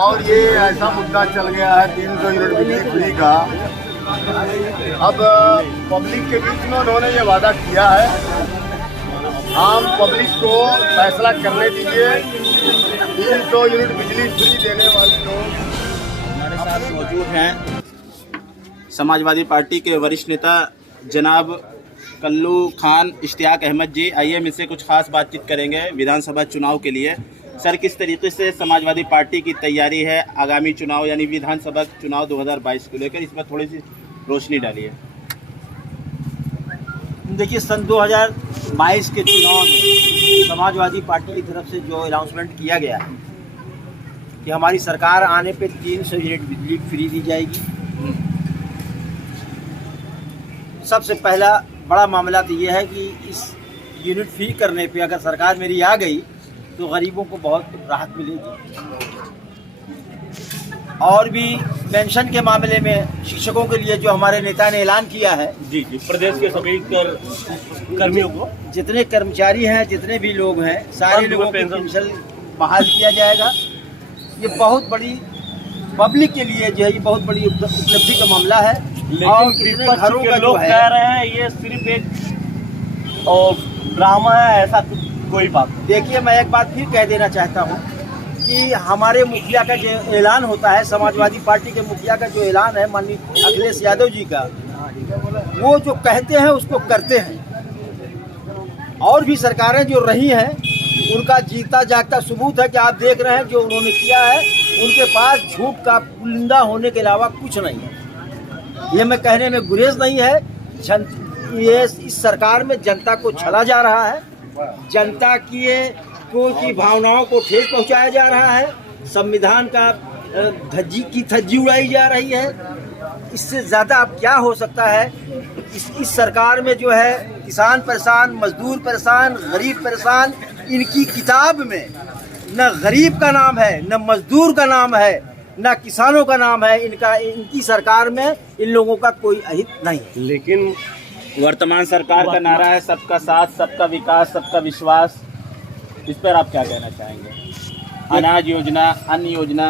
और ये ऐसा मुद्दा चल गया है 300 यूनिट बिजली फ्री का। अब पब्लिक के बीच में उन्होंने ये वादा किया है, आम पब्लिक को फैसला करने दीजिए। 300 यूनिट बिजली फ्री देने वाले लोग हमारे साथ मौजूद हैं समाजवादी पार्टी के वरिष्ठ नेता जनाब कल्लू खान इश्तियाक अहमद जी। आइए हम इससे कुछ खास बातचीत करेंगे विधानसभा चुनाव के लिए। सर, किस तरीके से समाजवादी पार्टी की तैयारी है आगामी चुनाव यानी विधानसभा चुनाव 2022 को लेकर, इस पर थोड़ी सी रोशनी डालिए। देखिए, सन 2022 के चुनाव में समाजवादी पार्टी की तरफ से जो अनाउंसमेंट किया गया है कि हमारी सरकार आने पे 300 यूनिट बिजली फ्री दी जाएगी। सबसे पहला बड़ा मामला तो ये है कि इस यूनिट फ्री करने पे अगर सरकार मेरी आ गई तो गरीबों को बहुत राहत मिलेगी। और भी पेंशन के मामले में शिक्षकों के लिए जो हमारे नेता ने ऐलान किया है, जी प्रदेश के सभी कर्मियों को, जितने कर्मचारी हैं, जितने भी लोग हैं, सारे लोगों को पेंशन बहाल किया जाएगा। ये बहुत बड़ी पब्लिक के लिए जो है, ये बहुत बड़ी उपलब्धि का मामला है। और कितने घरों का लोग कह रहे हैं ये सिर्फ एक और ड्रामा है, ऐसा कोई बात नहीं। देखिए, मैं एक बात फिर कह देना चाहता हूँ कि हमारे मुखिया का जो ऐलान होता है, समाजवादी पार्टी के मुखिया का जो ऐलान है माननीय अखिलेश यादव जी का, वो जो कहते हैं उसको करते हैं। और भी सरकारें जो रही हैं उनका जीता जागता सबूत है कि आप देख रहे हैं जो उन्होंने किया है, उनके पास झूठ का पुलिंदा होने के अलावा कुछ नहीं है। ये मैं कहने में गुरेज नहीं है। ये इस सरकार में जनता को छला जा रहा है, जनता की भावनाओं को ठेस पहुंचाया जा रहा है, संविधान का धज्जी उड़ाई जा रही है। इससे ज़्यादा अब क्या हो सकता है। इस सरकार में जो है किसान परेशान, मजदूर परेशान, गरीब परेशान। इनकी किताब में न गरीब का नाम है, न मजदूर का नाम है, न किसानों का नाम है। इनकी सरकार में इन लोगों का कोई अहित नहीं है। लेकिन वर्तमान सरकार का नारा है सबका साथ, सबका विकास, सबका विश्वास। इस पर आप क्या कहना चाहेंगे? अनाज योजना, अन्न योजना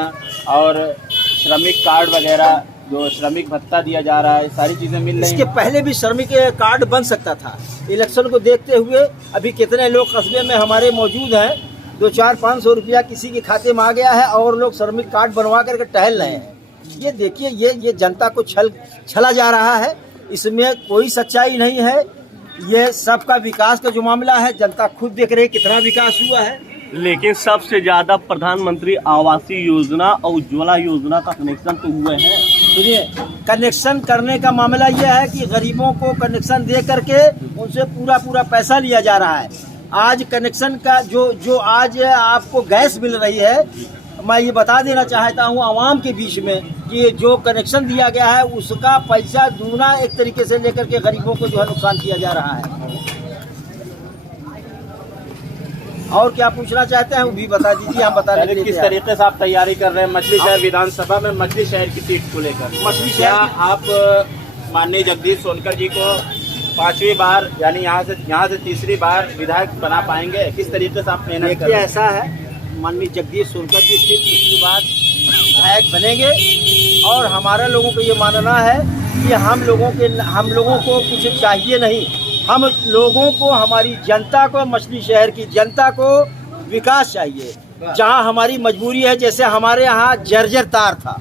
और श्रमिक कार्ड वगैरह, जो श्रमिक भत्ता दिया जा रहा है, सारी चीज़ें मिल रही हैं। इसके पहले भी श्रमिक कार्ड बन सकता था। इलेक्शन को देखते हुए अभी कितने लोग कस्बे में हमारे मौजूद हैं, 200-500 रुपया किसी के खाते में आ गया है और लोग श्रमिक कार्ड बनवा करके टहल रहे हैं। ये देखिए, ये जनता को छला जा रहा है। इसमें कोई सच्चाई नहीं है। ये सबका विकास का जो मामला है, जनता खुद देख रही है कितना विकास हुआ है। लेकिन सबसे ज्यादा प्रधानमंत्री आवासीय योजना और उज्ज्वला योजना का कनेक्शन तो हुए हैं। सुनिए, कनेक्शन करने का मामला यह है कि गरीबों को कनेक्शन दे करके उनसे पूरा पैसा लिया जा रहा है। आज कनेक्शन का जो आज आपको गैस मिल रही है, मैं ये बता देना चाहता हूँ आवाम के बीच में कि जो कनेक्शन दिया गया है उसका पैसा दूना एक तरीके से लेकर के गरीबों को जो है नुकसान किया जा रहा है। और क्या पूछना चाहते हैं वो भी बता दीजिए, हम बता देंगे। किस तरीके से आप तैयारी कर रहे हैं मछली शहर विधानसभा में, मछली शहर की सीट को लेकर? मछली शहर आप माननीय जगदीश सोनकर जी को 5वीं बार यानी यहाँ से तीसरी बार विधायक बना पाएंगे? किस तरीके से आप मेहनत कर देखिए, रहे हैं? ऐसा है, माननीय जगदीश सोनकर जी फिर तीसरी बार विधायक बनेंगे। और हमारा लोगों को ये मानना है कि हम लोगों को कुछ चाहिए नहीं। हम लोगों को, हमारी जनता को, मछली शहर की जनता को विकास चाहिए। जहां हमारी मजबूरी है, जैसे हमारे यहाँ जर्जर तार था,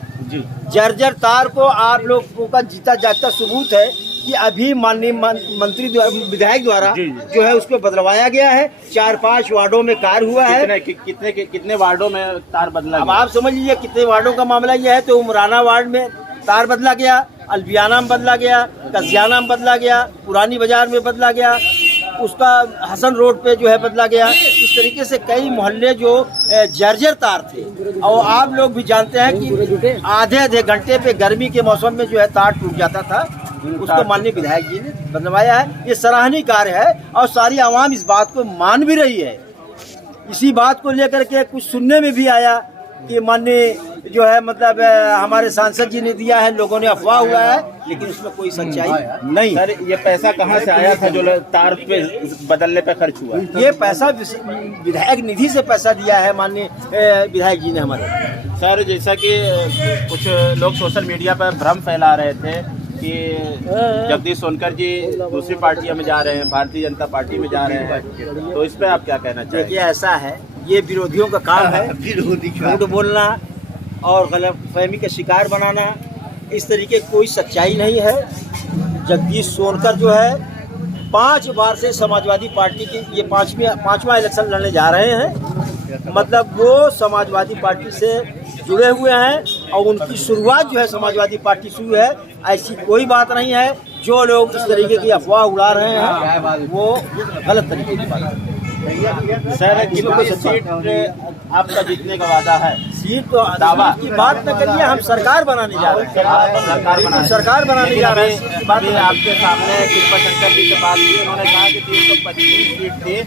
जर्जर तार को आप लोगों का जीता जागता सबूत है कि अभी माननीय विधायक द्वारा जो है उसको बदलवाया गया है। 4-5 वार्डों में कार्य हुआ है। कितने वार्डों में तार बदला? अब आप समझ लीजिए कितने वार्डों का मामला यह है। तो उमराना वार्ड में तार बदला गया, अलबियाना में बदला गया, कसियाना में बदला गया, पुरानी बाजार में बदला गया, उसका हसन रोड पे जो है बदला गया। इस तरीके से कई मोहल्ले जो जर्जर तार थे। और आप लोग भी जानते हैं कि आधे घंटे पे गर्मी के मौसम में जो है तार टूट जाता था, उसको माननीय विधायक जी ने बनवाया है। ये सराहनीय कार्य है और सारी आवाम इस बात को मान भी रही है। इसी बात को लेकर के कुछ सुनने में भी आया कि माननीय जो है मतलब हमारे सांसद जी ने दिया है, लोगों ने अफवाह हुआ है, लेकिन उसमें कोई सच्चाई नहीं। सर ये पैसा कहाँ से आया था जो तार पे बदलने पे खर्च हुआ? ये पैसा विधायक निधि से पैसा दिया है माननीय विधायक जी ने हमारे। सर जैसा कि कुछ लोग सोशल मीडिया पर भ्रम फैला रहे थे कि जगदीश सोनकर जी दूसरी पार्टियों में जा रहे हैं, भारतीय जनता पार्टी में जा रहे हैं, तो इस पे आप क्या कहना चाहेंगे? देखिए ऐसा है, ये विरोधियों का काम है, झूठ बोलना और गलतफहमी का शिकार बनाना। इस तरीके कोई सच्चाई नहीं है। जगदीश सोनकर जो है 5 बार से समाजवादी पार्टी की ये पांचवा इलेक्शन लड़ने जा रहे हैं। मतलब वो समाजवादी पार्टी से जुड़े हुए हैं और उनकी शुरुआत जो है समाजवादी पार्टी से हुई है। ऐसी कोई बात नहीं है। जो लोग इस तरीके की अफवाह उड़ा रहे हैं वो गलत तरीके की बात है। सर कितनी सीट आपका जीतने का वादा है? सीट तो दावा की बात न करिए, हम सरकार बनाने जा रहे हैं। सरकार बनाने जा रहे हैं। अभी आपके सामने कृपा शंकर जी से बात हुई, उन्होंने कहा कि 325 सीट थी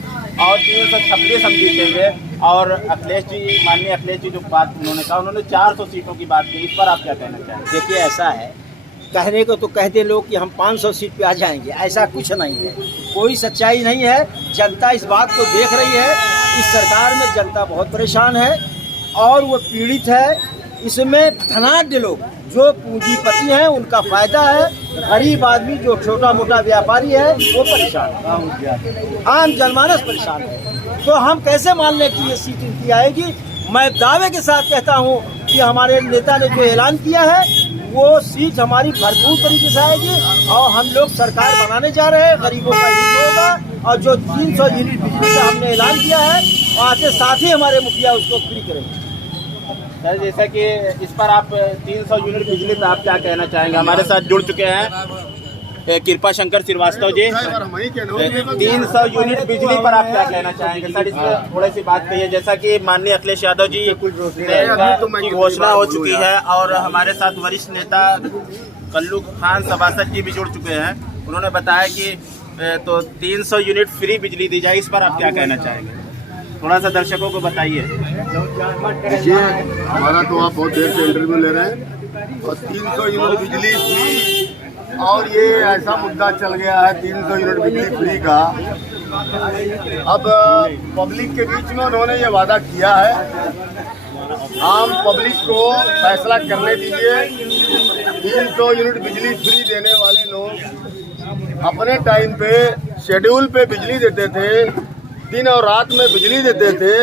और 326 हम जीतेंगे। और अखिलेश जी, माननीय अखिलेश जी जो बात उन्होंने कहा, उन्होंने 400 सीटों की बात की। इस पर आप क्या कहना चाहेंगे? देखिए ऐसा है, कहने को तो कहते लोग कि हम 500 सीट पे आ जाएंगे, ऐसा कुछ नहीं है। कोई सच्चाई नहीं है। जनता इस बात को देख रही है। इस सरकार में जनता बहुत परेशान है और वो पीड़ित है। इसमें धनाढ्य लोग जो पूंजीपति हैं उनका फायदा है। गरीब आदमी जो छोटा मोटा व्यापारी है वो परेशान है, आम जनमानस परेशान है। तो हम कैसे मान लें कि ये सीट इनकी आएगी? मैं दावे के साथ कहता हूँ कि हमारे नेता ने जो ऐलान किया है वो सीट हमारी भरपूर तरीके से आएगी और हम लोग सरकार बनाने जा रहे हैं। गरीबों का हित होगा और जो 300 यूनिट बिजली का हमने ऐलान किया है वहाँ से साथ ही हमारे मुखिया उसको फ्री करेंगे। सर जैसा कि इस पर आप 300 यूनिट बिजली पे आप क्या कहना चाहेंगे? हमारे साथ जुड़ चुके हैं कृपा शंकर श्रीवास्तव जी। 300 यूनिट बिजली पर आप क्या कहना चाहेंगे? सर इस पर थोड़ी सी बात कहिए। जैसा कि माननीय अखिलेश यादव जी की घोषणा हो चुकी है और हमारे साथ वरिष्ठ नेता कल्लू खान सभासद जी भी जुड़ चुके हैं। उन्होंने बताया कि तो 300 यूनिट फ्री बिजली दी जाए। इस पर आप क्या कहना चाहेंगे? थोड़ा सा दर्शकों को बताइए। देखिए हमारा तो आप बहुत देर से इंटरव्यू ले रहे हैं और 300 यूनिट बिजली फ्री, और ये ऐसा मुद्दा चल गया है 300 यूनिट बिजली फ्री का। अब पब्लिक के बीच में उन्होंने ये वादा किया है, आम पब्लिक को फैसला करने दीजिए। 300 यूनिट बिजली फ्री देने वाले लोग अपने टाइम पे शेड्यूल पे बिजली देते थे, दिन और रात में बिजली देते थे।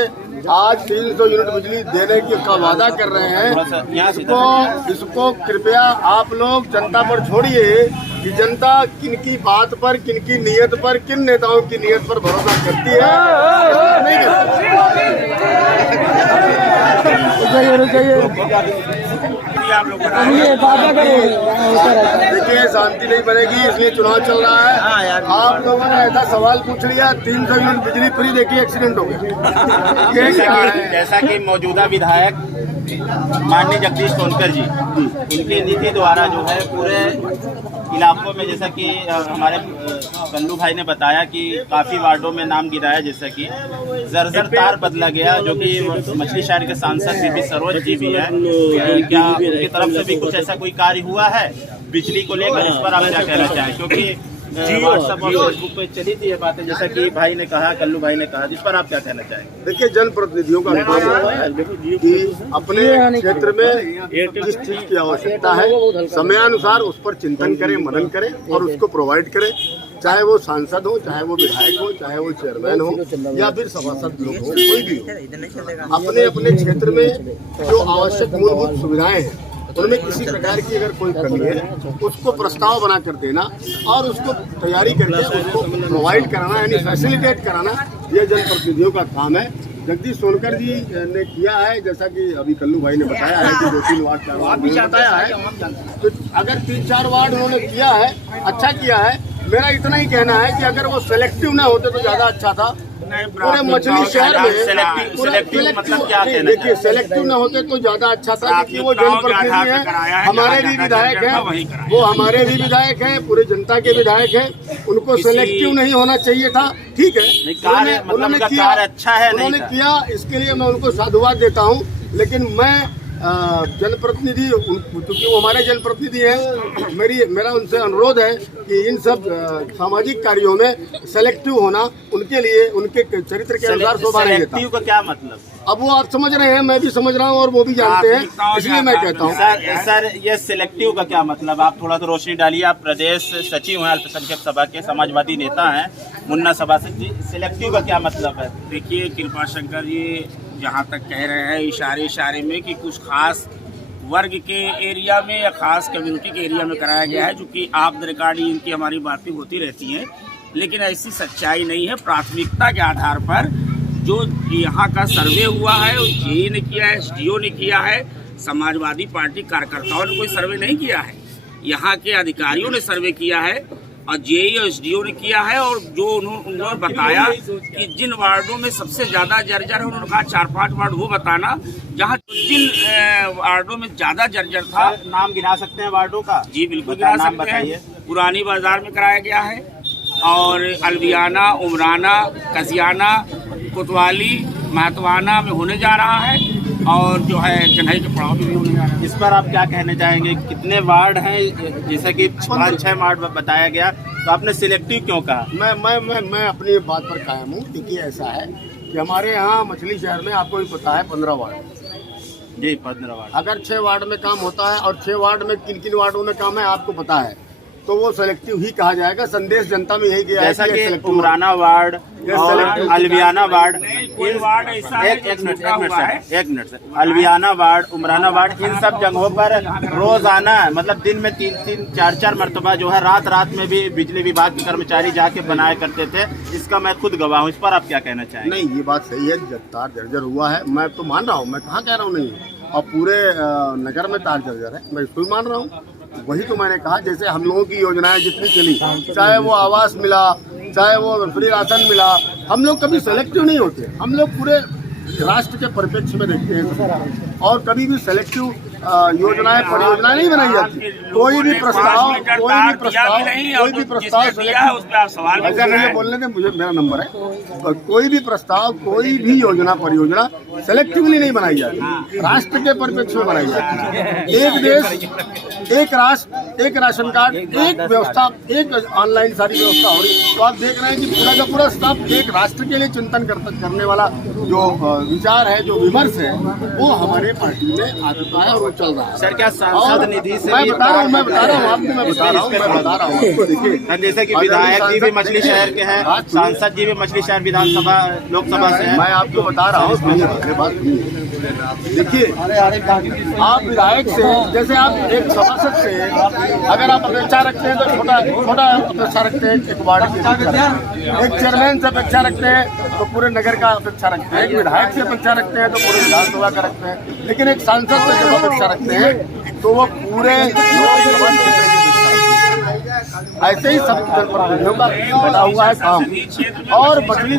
आज 300 यूनिट बिजली देने की का वादा कर रहे हैं। इसको कृपया आप लोग जनता पर छोड़िए कि जनता किनकी बात पर, किनकी नीयत पर, किन नेताओं की नीयत पर भरोसा करती है, नहीं देखिए शांति नहीं बनेगी, इसलिए चुनाव चल रहा है। आप लोगों ने ऐसा सवाल पूछ लिया 300 यूनिट बिजली फ्री, देखिए एक्सीडेंट हो गया। जैसा कि मौजूदा विधायक माननीय जगदीश सोनकर जी, उनकी नीति द्वारा जो है पूरे इलाकों में, जैसा कि हमारे कल्लू भाई ने बताया कि काफ़ी वार्डों में नाम गिरा है, जैसा कि जर्जर तार बदला गया, जो कि मछली शहर के सांसद बीपी सरोज जी भी हैं। क्या उनकी तरफ से भी कुछ ऐसा कोई कार्य हुआ है बिजली को लेकर? इस पर आप क्या कहना चाहें? क्योंकि व्हाट्सएप और फेसबुक पे चली थी ये बातें, जैसा कि भाई ने कहा, कल्लू भाई ने कहा, जिस पर आप क्या कहना चाहेंगे? देखिए जनप्रतिनिधियों का काम होता है कि अपने क्षेत्र में जिस चीज की आवश्यकता है समयानुसार उस पर चिंतन करें, मनन करें और उसको प्रोवाइड करें। चाहे वो सांसद हो, चाहे वो विधायक हो, चाहे वो चेयरमैन हो या फिर सभासद लोग हो, कोई भी हो, अपने अपने क्षेत्र में जो आवश्यक मूलभूत सुविधाएं हैं उनमें किसी प्रकार की अगर कोई कमी है उसको प्रस्ताव बना कर देना और उसको तैयारी करके उसको प्रोवाइड कराना, यानी फैसिलिटेट कराना, ये जनप्रतिनिधियों का काम है। जगदीश सोनकर जी ने किया है, जैसा कि अभी कल्लू भाई ने बताया है कि 2-3 वार्ड 4 वार्ड भी बताया है। तो अगर 3-4 वार्ड उन्होंने किया है, अच्छा किया है। मेरा इतना ही कहना है कि अगर वो सेलेक्टिव ना होते तो ज्यादा अच्छा था। पूरे मछली शहर में सेलेक्टिव मतलब क्या कहना? देखिए सेलेक्टिव न होते तो ज्यादा अच्छा था, क्योंकि वो जनप्रतिनिधि हैं, हमारे भी विधायक हैं, वो हमारे भी विधायक हैं, पूरे जनता के विधायक हैं। उनको सेलेक्टिव नहीं होना चाहिए था। ठीक है, उन्होंने किया, इसके लिए मैं उनको साधुवाद देता हूँ। लेकिन मैं जनप्रतिनिधि, क्योंकि वो हमारे जनप्रतिनिधि हैं, मेरा उनसे अनुरोध है कि इन सब सामाजिक कार्यों में सेलेक्टिव होना उनके लिए उनके चरित्र के अनुसार शोभा नहीं देता। सेलेक्टिव का क्या मतलब? अब वो आप समझ रहे हैं, मैं भी समझ रहा हूँ और वो भी जानते हैं, इसलिए मैं कहता हूँ। सर ये सिलेक्टिव का क्या मतलब? आप थोड़ा तो रोशनी डालिए। आप प्रदेश सचिव हैं अल्पसंख्यक सभा के, समाजवादी नेता हैं, मुन्ना सभासद जी, सिलेक्टिव का क्या मतलब है? देखिए कृपा शंकर जी जहाँ तक कह रहे हैं इशारे में कि कुछ खास वर्ग के एरिया में या खास कम्युनिटी के एरिया में कराया गया है, जो कि आप रिकॉर्ड इनकी हमारी बातें होती रहती हैं, लेकिन ऐसी सच्चाई नहीं है। प्राथमिकता के आधार पर जो यहाँ का सर्वे हुआ है वो जेई ने किया है, एसडीओ ने किया है, समाजवादी पार्टी कार्यकर्ताओं ने कोई सर्वे नहीं किया है, यहाँ के अधिकारियों ने सर्वे किया है और जेई और एसडीओ ने किया है। और जो उन्होंने बताया कि जिन वार्डों में सबसे ज्यादा जर्जर है, उन्होंने कहा 4-5 वार्ड वो बताना जहाँ जिन वार्डों में ज्यादा जर्जर था। नाम गिना सकते हैं वार्डों का? जी बिल्कुल गिना सकते हैं। पुरानी बाजार में कराया गया है और अलवियाना, उमराना, कसियाना, कोतवाली, महतवाना में होने जा रहा है और जो है कन्हई के पड़ाव में होने जा रहा है। इस पर आप क्या कहने चाहेंगे? कितने वार्ड हैं? जैसे कि 5-6 वार्ड बताया गया, तो आपने सिलेक्टिव क्यों कहा? मैं अपनी बात पर कायम हूँ। देखिए ऐसा है कि हमारे यहाँ मछली शहर में आपको भी पता है 15 वार्ड। जी 15 वार्ड। अगर 6 वार्ड में काम होता है और 6 वार्ड में किन वार्डों में काम है आपको पता है, तो वो सेलेक्टिव ही कहा जाएगा। संदेश जनता में यही गया है जैसा कि उमराना वार्ड और अलवियाना वार्ड, कोई वार्ड ऐसा है एक minute sir, अलवियाना ward, Umrana ward, इन सब जगहों पर रोजाना मतलब दिन में 3-3, 4-4 मरतबा जो है रात में भी बिजली विभाग के कर्मचारी जाके बनाया करते थे। इसका मैं खुद गवाह हूँ। इस पर आप क्या कहना चाहेंगे? नहीं, ये बात सही है, तार जर्जर हुआ है, मैं तो मान रहा हूँ, मैं कहाँ कह रहा हूँ नहीं। और पूरे नगर में तार जर्जर है, मैं इसको भी मान रहा हूँ। वही तो मैंने कहा, जैसे हम लोगों की योजनाएं जितनी चली, चाहे वो आवास मिला, चाहे वो फ्री राशन मिला, हम लोग कभी सेलेक्टिव नहीं होते। हम लोग पूरे राष्ट्र के परिप्रेक्ष्य में देखते हैं और कभी भी सेलेक्टिव योजनाएं परियोजनाएं नहीं बनाई जाती। कोई भी प्रस्ताव मुझे बोलने दें, मुझे मेरा नंबर है। कोई भी प्रस्ताव, कोई भी योजना परियोजना सेलेक्टिवली नहीं बनाई जाती, राष्ट्र के परिप्रेक्ष्य में बनाई जाती है। एक देश, एक राष्ट्र, एक राशन कार्ड, एक व्यवस्था, एक ऑनलाइन सारी व्यवस्था हो रही। तो आप देख रहे हैं कि पूरा का पूरा स्टाफ एक राष्ट्र के लिए चिंतन करने वाला जो विचार है, जो विमर्श है, वो हमारे पार्टी में आ चुका है और वो चल रहा है। सर क्या सांसद निधि से मैं बता रहा हूँ आपको, मैं बता रहा हूँ। देखिए जैसे कि विधायक जी भी मछली शहर के हैं, सांसद जी भी मछली शहर विधानसभा लोकसभा से हैं। मैं आपको बता रहा हूँ, देखिए आप विधायक से, जैसे आप एक सभासद से अगर आप अपेक्षा रखते हैं तो छोटा अपेक्षा रखते हैं, एक वार्ड की, एक चेयरमैन से अपेक्षा रखते हैं तो पूरे नगर का अपेक्षा रखते हैं, एक विधायक से अपेक्षा रखते हैं तो पूरे विधानसभा का रखते हैं, लेकिन एक सांसद से जब अपेक्षा रखते हैं तो वो पूरे लोकसभा क्षेत्र की ऐसे ही सब जनप्रतिनिधियों का बना हुआ है काम। और मछली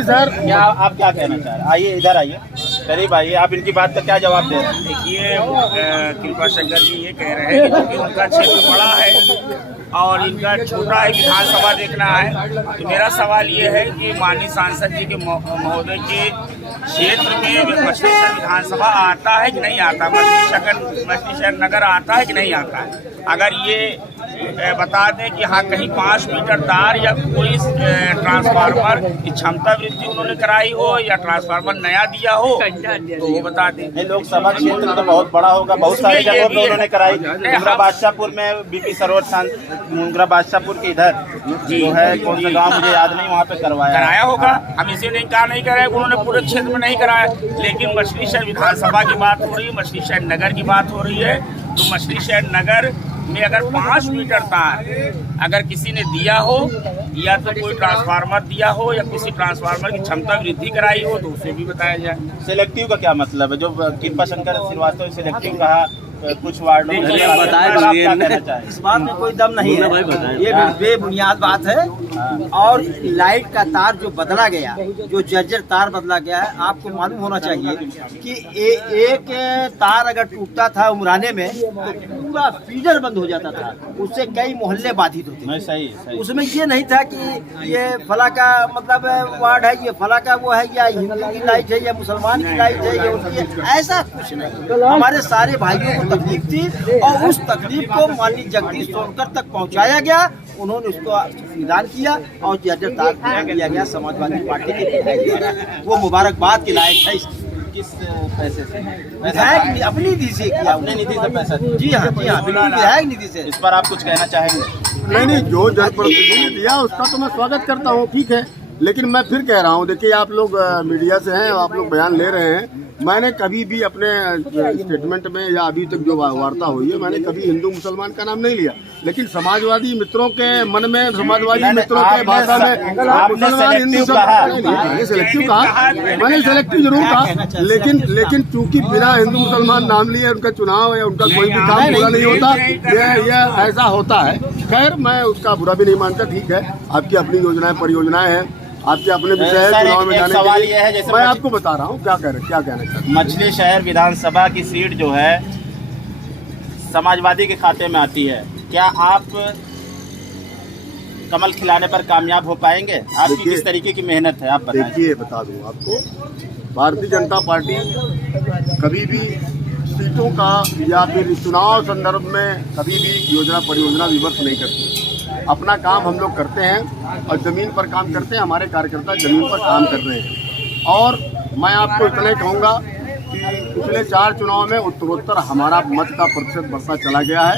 शहर क्या आप क्या कहना चाह रहे हैं? आइए इधर आइए, करीब आइए, आप इनकी बात का क्या जवाब दे रहे हैं? देखिए कृपा शंकर जी ये कह रहे हैं कि उनका क्षेत्र बड़ा है और इनका छोटा है, विधानसभा देखना है। तो मेरा सवाल ये है कि माननीय सांसद जी के महोदय के क्षेत्र में मछली शहर विधानसभा आता है कि नहीं आता, मछली शहर नगर आता है कि नहीं आता है। अगर ये बता दें कि हाँ कहीं 5 मीटर तार या कोई ट्रांसफार्मर की क्षमता वृद्धि उन्होंने कराई हो या ट्रांसफार्मर नया दिया हो तो वो बता दें। लोकसभा क्षेत्र तो बहुत बड़ा होगा, बहुत सारी जगहों पर उन्होंने कराई। मुंगरा बादशाहपुर में बीपी सरोज, मुंगरा बादशाहपुर के इधर जो है कौन सा गाँव मुझे याद नहीं, वहाँ पे कराया होगा। हम इसे नहीं कहा नहीं कर रहे, उन्होंने पूरे क्षेत्र में नहीं कराया, लेकिन मछली शहर विधानसभा की बात हो रही है, मछली शहर नगर की बात हो रही है। तो मछली शहर नगर में अगर 5 मीटर तार अगर किसी ने दिया हो या तो कोई ट्रांसफार्मर दिया हो या किसी ट्रांसफार्मर की क्षमता वृद्धि कराई हो तो उसे भी बताया जाए। सिलेक्टिव का क्या मतलब है? जो कृपा शंकर श्रीवास्तव सिलेक्टिव कहा कुछ वार्डों में, इस बात में कोई दम नहीं है, ये बेबुनियाद बात है। और लाइट का तार जो बदला गया, जो जर्जर तार बदला गया है, आपको मालूम होना चाहिए कि एक तार अगर टूटता था उमराने में तो पूरा फीडर बंद हो जाता था, उससे कई मोहल्ले बाधित होते थे। सही। उसमें ये नहीं था कि ये फला का मतलब वार्ड है, ये फला का वो है, या हिंदू की लाइट है, या मुसलमान की लाइट है, या उनकी, ऐसा कुछ नहीं। हमारे सारे भाइयों को तकलीफ थी और उस तकलीफ को माननीय जगदीश सोनकर तक पहुंचाया गया। उन्होंने उसको निदान किया और जर्जर तार दिया गया समाजवादी पार्टी के विधायक द्वारा। वो मुबारकबाद के लायक है। किस पैसे से? विधायक अपनी निधि से किया, अपने निधि से पैसा? जी हाँ, बिल्कुल विधायक निधि से। इस पर आप कुछ कहना चाहेंगे? नहीं, जो जनप्रतिनिधि ने दिया उसका तो मैं स्वागत करता हूँ, ठीक है। लेकिन मैं फिर कह रहा हूँ, देखिए आप लोग मीडिया से हैं, आप लोग बयान ले रहे हैं। मैंने कभी भी अपने स्टेटमेंट में या अभी तक जो वार्ता हुई है, मैंने कभी हिंदू मुसलमान का नाम नहीं लिया। लेकिन समाजवादी मित्रों के मन में, समाजवादी मित्रों के भाषा में मुसलमान हिंदू मैंने सेलेक्टिव कहा, मैंने सेलेक्टिव जरूर कहा, लेकिन चूंकि बिना हिंदू मुसलमान नाम लिए उनका चुनाव या उनका कोई भी काम पूरा नहीं होता, यह ऐसा होता है। खैर, मैं उसका बुरा भी नहीं मानता, ठीक है। आपकी अपनी योजनाएं, परियोजनाएं हैं, आपके अपने विषय चुनाव में जाने के लिए मैं आपको बता रहा हूँ क्या कहना चाहता हूँ। मछली शहर विधानसभा की सीट जो है समाजवादी के खाते में आती है, क्या आप कमल खिलाने पर कामयाब हो पाएंगे? आपकी किस तरीके की मेहनत है, आप बताएं। देखिए, बता दूं आपको, भारतीय जनता पार्टी कभी भी सीटों का या फिर चुनाव संदर्भ में कभी भी योजना परियोजना विमर्श नहीं करती। अपना काम हम लोग करते हैं और ज़मीन पर काम करते हैं। हमारे कार्यकर्ता ज़मीन पर काम कर रहे हैं। और मैं आपको इतना ही कहूँगा कि पिछले 4 चुनाव में उत्तरोत्तर हमारा मत का प्रतिशत बढ़ता चला गया है।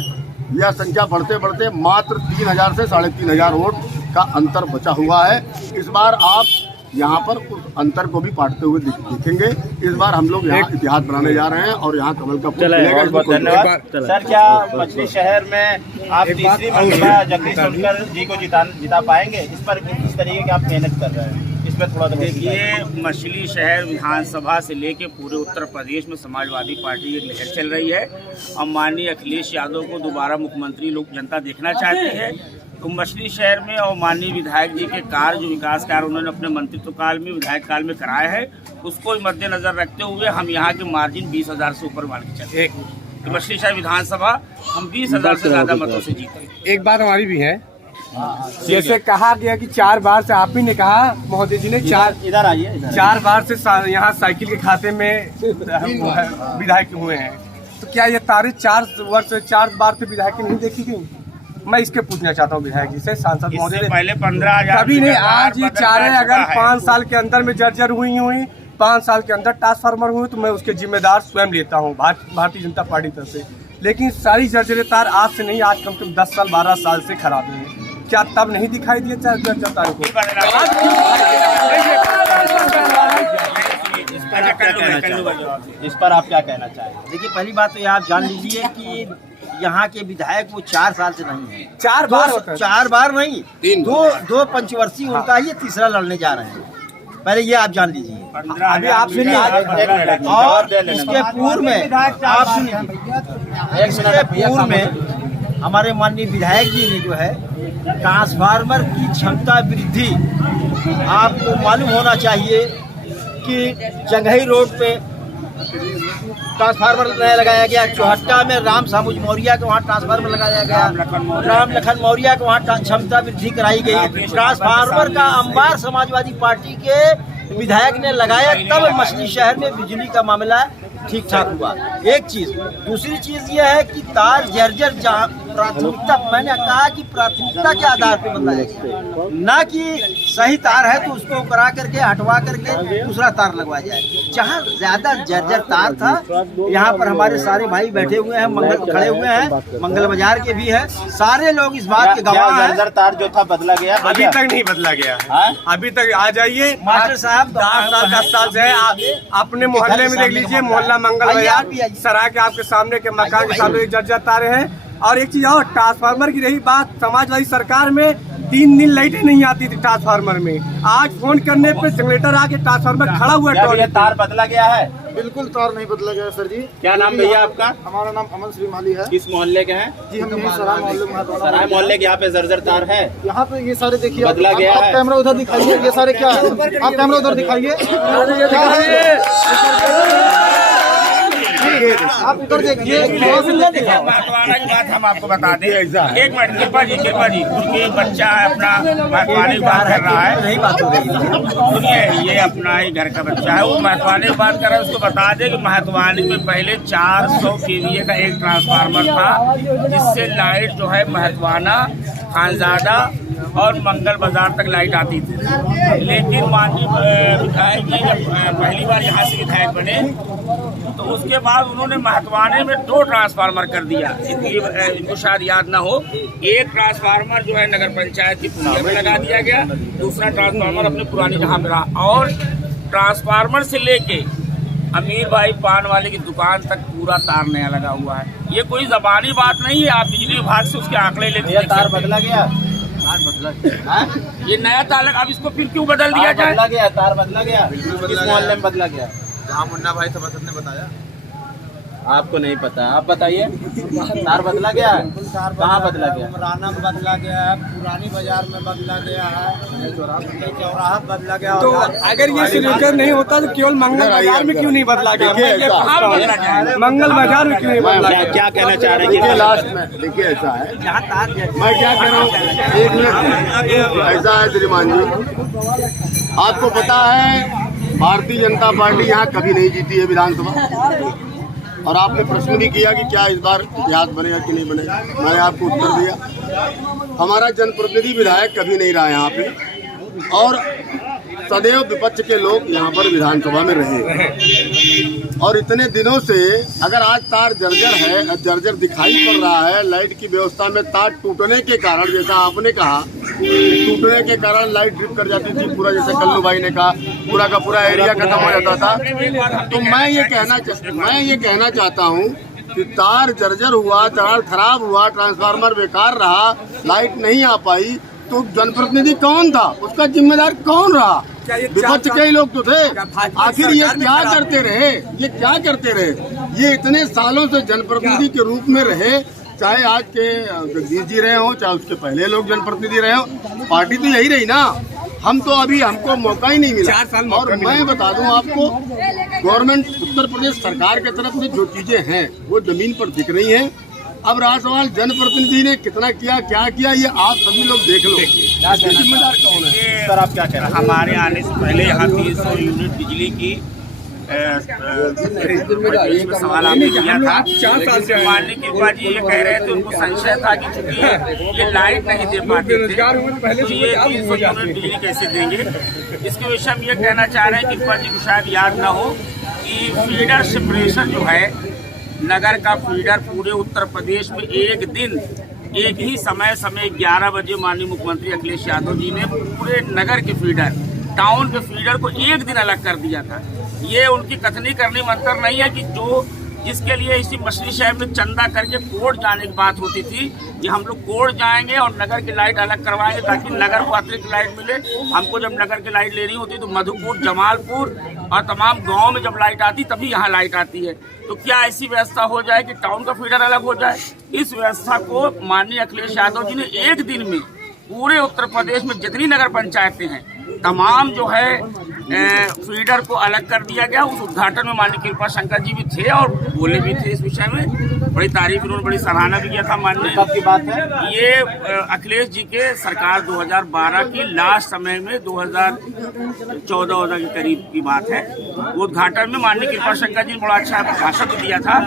यह संख्या बढ़ते बढ़ते मात्र 3000 से 3500 वोट का अंतर बचा हुआ है। इस बार आप यहाँ पर उस अंतर को भी पाटते हुए देखेंगे। इस बार हम लोग यहाँ इतिहास बनाने जा रहे हैं और यहाँ कमल का फूल खिलेगा। धन्यवाद सर। क्या मछली शहर में आप तीसरी मरतबा जगदीश सोनकर जी को जिता पाएंगे? इस पर किस तरीके की आप मेहनत कर रहे हैं, इस पर थोड़ा देखिए, मछली शहर विधानसभा से लेके पूरे उत्तर प्रदेश में समाजवादी पार्टी की लहर चल रही है और माननीय अखिलेश यादव को दोबारा मुख्यमंत्री लोग जनता देखना चाहती है। तो मछली शहर में और माननीय विधायक जी के कार्य, जो विकास कार्य उन्होंने अपने मंत्रित्व काल में, विधायक काल में कराया है, उसको मद्देनजर रखते हुए हम यहाँ के मार्जिन 20,000 से ऊपर मान के चलते हैं। तो मछली शहर विधानसभा हम 20,000 से ज्यादा मतों से जीते। एक बात हमारी भी है, जैसे कहा गया कि 4 बार से, आप ही ने कहा महोदय जी ने, इधर आइए, 4 बार से यहाँ साइकिल के खाते में विधायक हुए हैं। तो क्या ये तारीख 4 बार से विधायक नहीं देखी गई? मैं इसके पूछना चाहता हूँ विधायक जी से, सांसद महोदय, पहले 15,000 कभी नहीं। आज ये चारे अगर 5 साल के अंदर में जर्जर हुई 5 साल के अंदर ट्रांसफार्मर हुई, तो मैं उसके जिम्मेदार स्वयं लेता हूँ भारतीय जनता पार्टी तरफ से। लेकिन सारी जर्जर तार आज से नहीं, आज कम से कम 10 साल 12 साल से खराब है। क्या तब नहीं दिखाई दिया जर्जर तार को? इस पर आप क्या कहना चाहेंगे? देखिए, पहली बात तो ये आप जान लीजिए कि यहाँ के विधायक वो 4 साल से नहीं है। 4 बार होता है। 4 बार नहीं, 2 पंचवर्षीय उनका ही, तीसरा लड़ने जा रहे हैं। पहले ये आप जान लीजिए। अभी आप सुनिए, और इसके पूर्व में आप सुनिए, इसके पूर्व में हमारे माननीय विधायक जी ने जो है ट्रांसफार्मर की क्षमता वृद्धि, आपको मालूम होना चाहिए कि जंघई रोड पे ट्रांसफार्मर नया लगाया गया, चौहट्टा में राम सामुज मौर्य के वहाँ ट्रांसफार्मर लगाया गया, राम लखन मौर्य के वहाँ क्षमता वृद्धि कराई गई। ट्रांसफार्मर का अंबार समाजवादी पार्टी के विधायक ने लगाया, तब मछली शहर में बिजली का मामला ठीक ठाक हुआ। एक चीज, दूसरी चीज यह है कि तार जर्जर प्राथमिकता, मैंने कहा कि प्राथमिकता के आधार पर बदला जाए, ना कि सही तार है तो उसको करा करके हटवा करके दूसरा तार लगवाया जाए। जहाँ ज्यादा जर्जर तार था, यहाँ पर हमारे सारे भाई बैठे हुए हैं, मंगल खड़े हुए हैं, मंगल बाजार के भी हैं, सारे लोग इस बात के गवाह हैं। जर्जर तार जो था बदला गया? अभी तक नहीं बदला गया। अभी तक आ जाइए मास्टर साहब, 8 साल 10 साल से अपने मोहल्ले में देख लीजिए, मोहल्ला मंगल बाजार सराय के आपके सामने के मकान के सामने जर्जर तारे हैं। और एक चीज और, ट्रांसफार्मर की रही बात, समाजवादी सरकार में 3 दिन लाइटें नहीं आती थी ट्रांसफार्मर में। आज फोन करने पे जनरेटर आके ट्रांसफार्मर खड़ा हुआ है। तार बदला गया है? बिल्कुल तार नहीं बदला गया सर जी। क्या नाम भैया आपका? हमारा नाम अमन श्री माली है। किस मोहल्ले के हैं? जी हम यहीं सराय मोहल्ले में हैं। सराय मोहल्ले के यहाँ पे जर्जर तार है। यहाँ पे ये सारे देखिए, बदला गया आप है। कैमरा उधर दिखाइए, ये सारे क्या है? आप कैमरा उधर दिखाइए, क्या है? आप उधर देखिए, महत्वाना की बात हम आपको बता दें। एक मिनट, कृपा जी क्योंकि बच्चा है अपना महत्वाने की बात कर रहा है, नहीं बात हो रही। सुनिए, ये अपना ही घर का बच्चा है, वो महत्वाने की बात कर रहा है। उसको बता दें कि महत्वानी में पहले 400 kVA का एक ट्रांसफार्मर था, जिससे लाइट जो है महत्वाना, खानजादा और मंगल बाजार तक लाइट आती थी। लेकिन माननीय विधायक जी जब पहली बार यहाँ से विधायक बने तो उसके बाद उन्होंने महत्वाने में 2 ट्रांसफार्मर कर दिया। इनको शायद याद ना हो, एक ट्रांसफार्मर जो है नगर पंचायत की पूजा में लगा दिया गया, दूसरा ट्रांसफार्मर अपने पुरानी जगह में रहा। और ट्रांसफार्मर से लेके अमीर भाई पान वाले की दुकान तक पूरा तार नया लगा हुआ है। ये कोई जबानी बात नहीं है, आप बिजली विभाग से उसके आंकड़े लेते। तार बदला गया, ये नया तार, अब इसको फिर क्यों बदल दिया जाए? बदला गया, तार बदला गया। किस मोहल्ले में बदला गया? जहाँ मुन्ना भाई सभासद ने बताया। आपको नहीं पता, आप बताइए। तार बदला गया है? कहाँ बदला गया? राना में बदला गया है, पुरानी बाजार में बदला गया है, चौराहा बदला गया। तो अगर ये सिलेंडर नहीं होता तो केवल मंगल बाजार में क्यों नहीं बदला गया? मैं ये कहाँ बदला जाए? मंगल बाजार में क्यों नहीं बदला गया? क्या कहना चाह रहे हैं? देखिए लास्ट में देखिए ऐसा है, मैं क्या कह रहा हूँ, एक मिनट, ऐसा है श्रीमान जी, आपको पता है भारतीय जनता पार्टी यहाँ कभी नहीं जीती है विधानसभा। और आपने प्रश्न भी किया कि क्या इस बार इतिहास बनेगा कि नहीं बनेगा, मैंने आपको उत्तर दिया। हमारा जनप्रतिनिधि विधायक कभी नहीं रहा यहाँ पे, और सदैव विपक्ष के लोग यहाँ पर विधानसभा में रहे। और इतने दिनों से अगर आज तार जर्जर है, जर्जर दिखाई पड़ रहा है, लाइट की व्यवस्था में तार टूटने के कारण, जैसा आपने कहा, टूटने के कारण लाइट ड्रिप कर जाती थी, पूरा जैसे कल्लू भाई ने कहा, पूरा का पूरा एरिया खत्म हो जाता था। तो मैं ये कहना चाहता हूँ कि तार जर्जर हुआ, तार खराब हुआ, ट्रांसफार्मर बेकार रहा, लाइट नहीं आ पाई, तो जनप्रतिनिधि कौन था, उसका जिम्मेदार कौन रहा? विपक्ष के ही लोग तो थे। आखिर ये क्या करते रहे, ये क्या करते रहे? ये इतने सालों से जनप्रतिनिधि के रूप में रहे, चाहे आज के जगदीश जी रहे हो, चाहे उसके पहले लोग जनप्रतिनिधि रहे हो, पार्टी तो यही रही ना। हम तो अभी हमको मौका ही नहीं मिला। और मैं बता दूं आपको, गवर्नमेंट उत्तर प्रदेश सरकार की तरफ से जो चीजें हैं वो जमीन पर दिख रही हैं। अब रहा सवाल जनप्रतिनिधि ने कितना किया, क्या किया, ये आप सभी लोग देख लो। जिम्मेदार कौन है? सर आप क्या कह रहे हैं? हमारे आने से पहले यहाँ 300 यूनिट बिजली की सवाल आपने किया था, लेकिन माननीय कृपा जी ये कह रहे थे, उनको संशय था कि चूंकि ये लाइट नहीं दे पाते थे तो ये 300 यूनिट बिजली कैसे देंगे। इसके विषय में ये कहना चाह रहे हैं, कृपा जी को शायद याद ना हो कि फीडर सेपरेशन जो है, नगर का फीडर पूरे उत्तर प्रदेश में एक दिन एक ही समय 11 बजे माननीय मुख्यमंत्री अखिलेश यादव जी ने पूरे नगर के फीडर, टाउन के फीडर को एक दिन अलग कर दिया था। ये उनकी कथनी करनी मंतर नहीं है कि जो जिसके लिए इसी मछली शहर में चंदा करके कोर्ट जाने की बात होती थी, कि हम लोग कोर्ट जाएंगे और नगर की लाइट अलग करवाएंगे ताकि नगर को अतिरिक्त लाइट मिले। हमको जब नगर की लाइट लेनी होती तो मधुपुर, जमालपुर और तमाम गांव में जब लाइट आती तभी यहाँ लाइट आती है। तो क्या ऐसी व्यवस्था हो जाए कि टाउन का फीडर अलग हो जाए? इस व्यवस्था को माननीय अखिलेश यादव जी ने एक दिन में पूरे उत्तर प्रदेश में जितनी नगर पंचायतें हैं तमाम जो है फीडर को अलग कर दिया गया। उस उद्घाटन में माननीय कृपा शंकर जी भी थे और बोले भी थे इस विषय में, बड़ी तारीफ, उन्होंने बड़ी सराहना भी किया था। माननीय कब की बात है ये? अखिलेश जी के सरकार 2012 की लास्ट समय में 2014 के करीब की बात है। उद्घाटन में माननीय कृपा शंकर जी ने बड़ा अच्छा भाषण भी दिया था।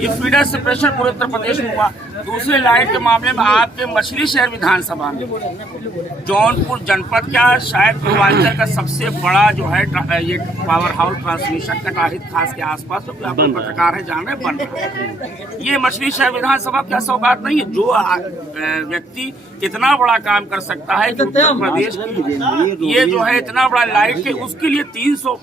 ये फीडर सेपरेशन पूरे उत्तर प्रदेश में हुआ। दूसरे लाइट के मामले में आपके मछली शहर विधानसभा में जौनपुर जनपद का शायद पूर्वांचल का सबसे बड़ा जो है ये पावर हाउस ट्रांसमिशन कटाहित खास के आसपास, जो आप पत्रकार है जान रहे, बन रहा है। ये मछली शहर विधानसभा क्या सौगात नहीं है? जो व्यक्ति इतना बड़ा काम कर सकता है उत्तर प्रदेश की, ये जो है इतना बड़ा लाइट के, उसके लिए 300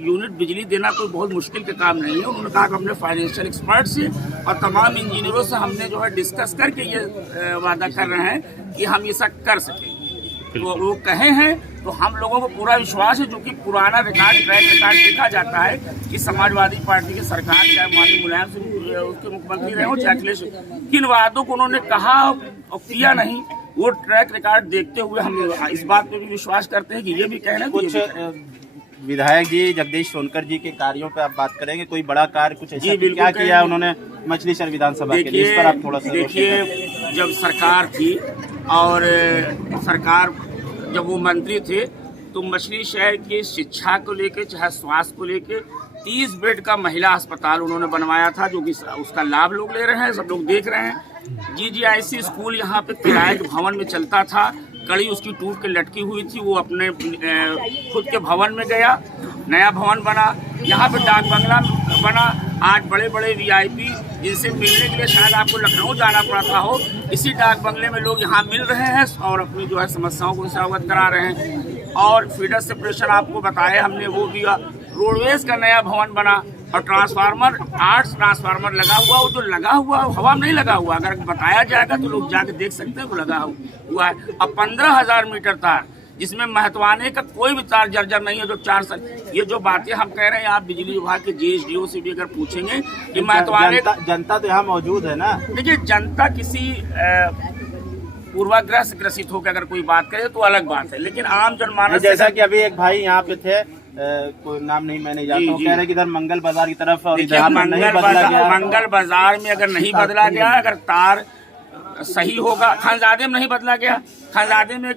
यूनिट बिजली देना कोई बहुत मुश्किल का काम नहीं है। उन्होंने कहा कि हमने फाइनेंशियल एक्सपर्ट से और तमाम इंजीनियरों से हमने जो है डिस्कस करके ये वादा कर रहे हैं कि हम ये सब कर सकें। तो वो कहे हैं तो हम लोगों को पूरा विश्वास है, जो कि पुराना रिकॉर्ड ट्रैक रिकॉर्ड देखा जाता है कि समाजवादी पार्टी की सरकार, चाहे माननीय मुलायम सिंह उसके मुख्यमंत्री रहे हो, चाहे अखिलेश, किन वादों को उन्होंने कहा और किया नहीं, वो ट्रैक रिकॉर्ड देखते हुए हम इस बात पे भी विश्वास करते हैं कि ये भी कहना कुछ विधायक जी जगदीश सोनकर जी के कार्यों पे आप बात करेंगे, कोई बड़ा कार्य कुछ ऐसा जी, बिल्कुल क्या किया है उन्होंने मछली शहर विधानसभा के लिए, इस पर आप थोड़ा सा देखिए, जब सरकार थी और सरकार जब वो मंत्री थे तो मछली शहर की शिक्षा को लेके चाहे स्वास्थ्य को लेके 30 बेड का महिला अस्पताल उन्होंने बनवाया था, जो कि उसका लाभ लोग ले रहे हैं, सब लोग देख रहे हैं। GGIC स्कूल यहाँ पे किराए के भवन में चलता था, कड़ी उसकी टूट के लटकी हुई थी, वो अपने खुद के भवन में गया, नया भवन बना। यहाँ पे डाक बंगला बना। आज बड़े बड़े VIP जिनसे मिलने के लिए शायद आपको लखनऊ जाना पड़ता हो, इसी डाक बंगले में लोग यहाँ मिल रहे हैं और अपनी जो है समस्याओं को उनसे अवगत करा रहे हैं। और फीडर सेपरेशन आपको बताया हमने, वो दिया। रोडवेज का नया भवन बना और ट्रांसफार्मर 8 ट्रांसफार्मर लगा हुआ, वो जो लगा हुआ हवा में नहीं लगा हुआ, अगर बताया जाएगा तो लोग जाके देख सकते हैं वो लगा हुआ है। अब 15,000 मीटर तार, जिसमें महत्वाने का कोई भी तार जर्जर नहीं है, जो 4 साल, ये जो बातें हम कह रहे हैं, आप बिजली विभाग के JSDO से भी अगर पूछेंगे कि महत्वाने जनता तो यहाँ मौजूद है ना। देखिए, जनता किसी पूर्वाग्रह से ग्रसित होकर अगर कोई बात करे तो अलग बात है, लेकिन आम जनमानस, जैसा कि अभी एक भाई यहाँ पे थे, कोई नाम नहीं मैंने जानता हूँ, कह रहे कि इधर मंगल बाजार की तरफ और इधर मंगल बाजार में अगर नहीं बदला गया, अगर तार सही होगा, खानजादे में नहीं बदला गया, खानजादे में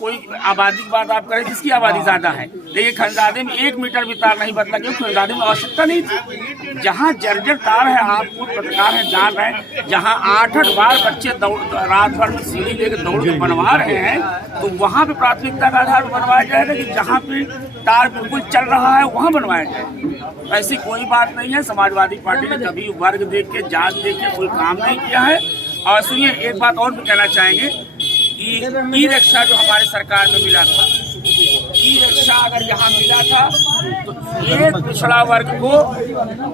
कोई आबादी की बात आप करें, जिसकी आबादी ज्यादा है, लेकिन खनजादे में 1 मीटर भी तार नहीं बदला गया, खनजादे में आवश्यकता नहीं थी। जहाँ जर्जर तार है, आप खुद पत्रकार हैं, जान रहे हैं, जहाँ 8-8 बार बच्चे रात भर में सीढ़ी लेकर दौड़ के बनवा रहे हैं, तो वहाँ पे प्राथमिकता का आधार पर बनवाया जाएगा कि जहाँ पे तार बिल्कुल चल रहा है वहाँ बनवाया जाए। ऐसी कोई बात नहीं है। समाजवादी पार्टी ने कभी वर्ग देख के, जात देख के कोई काम नहीं किया है। और सुनिए, एक बात और भी कहना चाहेंगे कि ई-रिक्शा जो हमारे सरकार में मिला था, ई-रिक्शा अगर यहाँ मिला था तो एक पिछड़ा वर्ग को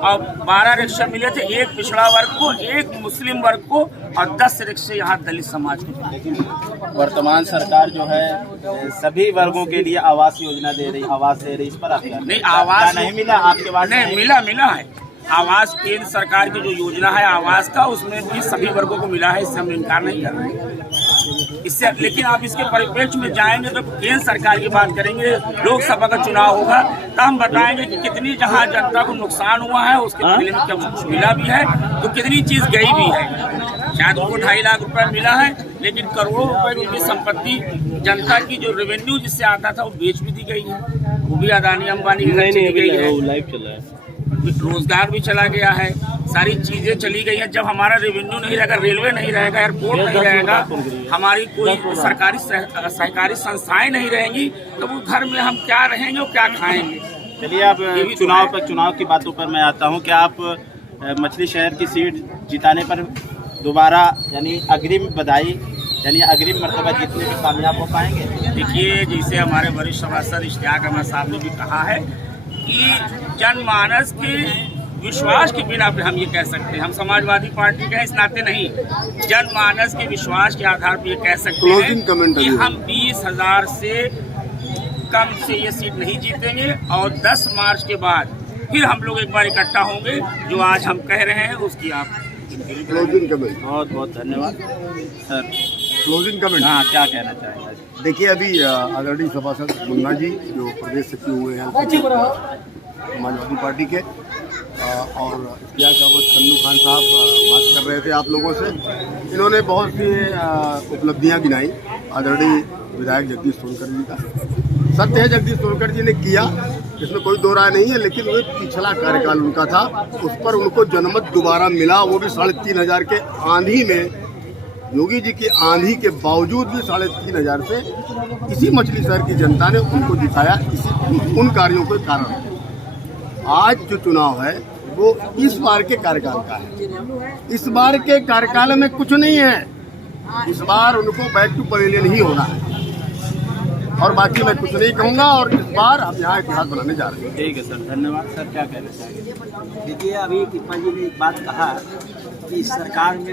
और 12 रिक्शा मिले थे, एक पिछड़ा वर्ग को, एक मुस्लिम वर्ग को और 10 रिक्शे यहाँ दलित समाज को। वर्तमान सरकार जो है सभी वर्गों के लिए आवास योजना दे रही, आवास दे रही, इस पर नहीं, आवास नहीं मिला आपके पास? नहीं मिला है आवास। केंद्र सरकार की जो योजना है आवास का, उसमें भी सभी वर्गों को मिला है, इससे हम इनकार नहीं कर रहे हैं इससे। लेकिन आप इसके परिप्रेक्ष्य में जाएंगे तो केंद्र सरकार की बात करेंगे, लोकसभा का चुनाव होगा तो हम बताएंगे कि कितनी जहां जनता को नुकसान हुआ है, उसके बदले में क्या कुछ मिला भी है, तो कितनी चीज गई भी है। शायद उनको 2.5 लाख रुपए मिला है, लेकिन करोड़ों रुपए की उनकी संपत्ति, जनता की जो रेवेन्यू जिससे आता था वो बेच भी दी गई है, वो भी अदानी अंबानी की चली गई है, रोजगार भी चला गया है, सारी चीजें चली गई हैं। जब हमारा रेवेन्यू नहीं रहेगा, रेलवे नहीं रहेगा, एयरपोर्ट नहीं रहेगा, हमारी कोई सरकारी सहकारी संस्थाएं नहीं रहेंगी, तो वो घर में हम क्या रहेंगे और क्या खाएंगे। चलिए, अब चुनाव की बातों पर मैं आता हूँ। क्या आप मछली शहर की सीट जिताने पर दोबारा यानी अग्रिम बधाई, यानी अग्रिम मर्तबा जीतने में कामयाब हो पाएंगे? देखिए, जैसे हमारे वरिष्ठ सभासद इश्तियाक अहमद साहब ने भी कहा है कि जनमानस के विश्वास के बिना पे हम ये कह सकते हैं, हम समाजवादी पार्टी के इस नाते नहीं, जनमानस के विश्वास के आधार पर ये कह सकते हैं कि हम 20,000 से कम से ये सीट नहीं जीतेंगे और 10 मार्च के बाद फिर हम लोग एक बार इकट्ठा होंगे। जो आज हम कह रहे हैं उसकी आप क्लोजिंग कमेंट। बहुत बहुत धन्यवाद सर। Closing comment. हाँ, क्या कहना चाहेंगे? देखिए, अभी आदरणीय सभासद मुन्ना जी जो प्रदेश सचिव हुए हैं समाजवादी पार्टी के, और इश्तियाक अहमद कल्लू खान साहब बात कर रहे थे आप लोगों से। इन्होंने बहुत सी उपलब्धियां गिनाई आदरणीय विधायक जगदीश सोनकर जी का। सत्य है, जगदीश सोनकर जी ने किया, इसमें कोई दो राय नहीं है, लेकिन वो पिछला कार्यकाल उनका था, उस पर उनको जनमत दोबारा मिला, वो भी 3,500 के आंधी में। योगी जी की आंधी के बावजूद भी 3,500 से इसी मछली शहर की जनता ने उनको दिखाया, इसी उन कार्यों के कारण। आज जो चुनाव है वो इस बार के कार्यकाल का है। इस बार के कार्यकाल में कुछ नहीं है, इस बार उनको बैक टू पवेलियन ही होना है, और बाकी मैं कुछ नहीं कहूँगा। और इस बार हम यहाँ इतिहास बनाने जा रहे हैं। ठीक है सर, धन्यवाद सर। क्या कहना चाहेंगे? देखिए, अभी कृपा जी ने एक बात कहा कि सरकार में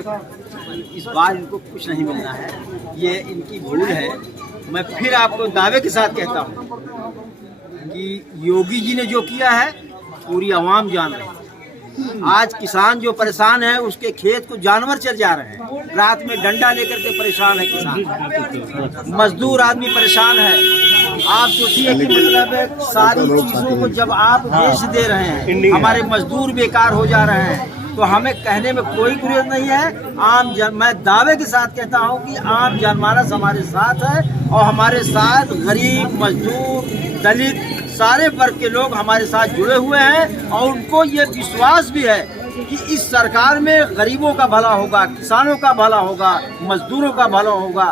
इस बार इनको कुछ नहीं मिलना है, ये इनकी भूल है। मैं फिर आपको दावे के साथ कहता हूँ कि योगी जी ने जो किया है पूरी आवाम जान रही है। आज किसान जो परेशान है, उसके खेत को जानवर चर जा रहे हैं, रात में डंडा लेकर के परेशान है किसान, मजदूर आदमी परेशान है। आप सोचिए कि मतलब सारी चीजों को जब आप बेच दे रहे हैं, हमारे मजदूर बेकार हो जा रहे हैं, तो हमें कहने में कोई गुरेज नहीं है। मैं दावे के साथ कहता हूं कि आम जनमानस हमारे साथ है और हमारे साथ गरीब, मजदूर, दलित, सारे वर्ग के लोग हमारे साथ जुड़े हुए हैं और उनको ये विश्वास भी है कि इस सरकार में गरीबों का भला होगा, किसानों का भला होगा, मजदूरों का भला होगा।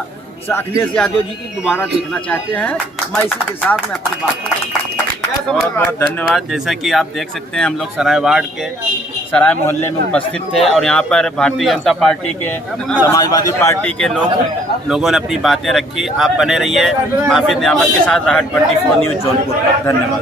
अखिलेश यादव जी की दोबारा देखना चाहते हैं। मैं इसी के साथ में अपनी बात बहुत बहुत धन्यवाद। जैसा कि आप देख सकते हैं, हम लोग सराय वार्ड के सराय मोहल्ले में उपस्थित थे और यहाँ पर भारतीय जनता पार्टी के, समाजवादी पार्टी के लोगों ने अपनी बातें रखी। आप बने रहिए। हाफिज नियामत के साथ राहत 24 न्यूज़ जौनपुर। धन्यवाद।